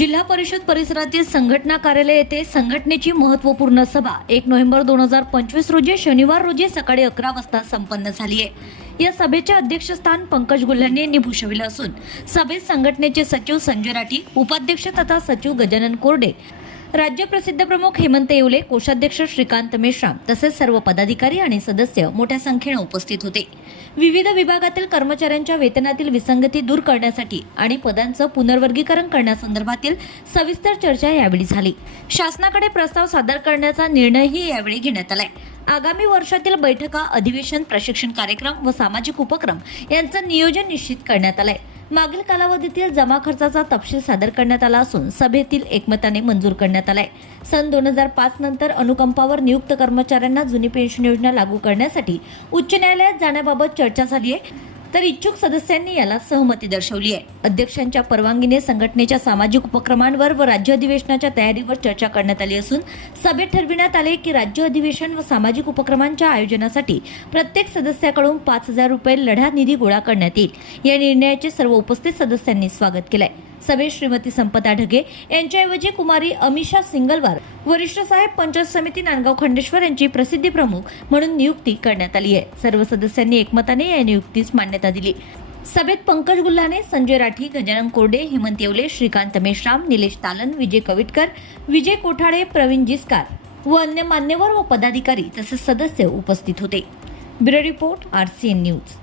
जिल्हा परिषद परिसरातील संघटना कार्यालय येथे संघटनेची महत्त्वपूर्ण सभा एक नोव्हेंबर दोन हजार पंचवीस रोजी शनिवार रोजी सकाळी अकरा वाजता संपन्न झाली आहे. या सभेचे अध्यक्षस्थान पंकज गुल्ह्यांनी यांनी भूषविलं असून सभेत संघटनेचे सचिव संजय राठी उपाध्यक्ष तथा सचिव गजानन कोरडे राज्य प्रसिद्ध प्रमुख हेमंत येवले कोषाध्यक्ष श्रीकांत मेश्राम तसेच सर्व पदाधिकारी आणि सदस्य मोठ्या संख्येने उपस्थित होते. विविध विभागातील कर्मचाऱ्यांच्या वेतनातील विसंगती दूर करण्यासाठी आणि पदांचं पुनर्वर्गीकरण करण्यासंदर्भातील सविस्तर चर्चा यावेळी झाली. शासनाकडे प्रस्ताव सादर करण्याचा निर्णयही यावेळी घेण्यात आलाय. आगामी वर्षातील बैठका अधिवेशन प्रशिक्षण कार्यक्रम व सामाजिक उपक्रम यांचं नियोजन निश्चित करण्यात आलंय. मागील कालावधीतील जमा खर्चाचा तपशील सादर करण्यात आला असून सभेतील एकमताने मंजूर करण्यात आलाय. सन दोन हजार पाच नंतर अनुकंपावर नियुक्त कर्मचाऱ्यांना जुनी पेन्शन योजना लागू करण्यासाठी उच्च न्यायालयात जाण्याबाबत चर्चा झाली आहे तर इच्छुक सदस्यांनी याला सहमती दर्शवली आहे. अध्यक्षांच्या परवानगीने संघटनेच्या सामाजिक उपक्रमांवर व राज्य अधिवेशनाच्या तयारीवर चर्चा करण्यात आली असून सभेत ठरविण्यात आले की राज्य अधिवेशन व सामाजिक उपक्रमांच्या आयोजनासाठी प्रत्येक सदस्याकडून पाच हजार रुपये लढा निधी गोळा करण्यात येईल. या निर्णयाचे सर्व उपस्थित सदस्यांनी स्वागत केलंय. सभेत श्रीमती संपदा ढगे यांच्याऐवजी कुमारी अमिषा सिंगलवार वरिष्ठ साहेब पंचायत समिती नांदगाव खंडेश्वर यांची प्रसिद्धी प्रमुख म्हणून नियुक्ती करण्यात आली आहे. सर्व सदस्यांनी एकमताने या नियुक्तीस मान्यता दिली. सभेत पंकज गुल्हाने संजय राठी गजानन कोरडे हेमंत येवले श्रीकांत मेश्राम निलेश तालन विजय कविटकर विजय कोठाळे प्रवीण जिस्कार व अन्य मान्यवर व पदाधिकारी तसेच सदस्य उपस्थित होते. Bureau report R C N news.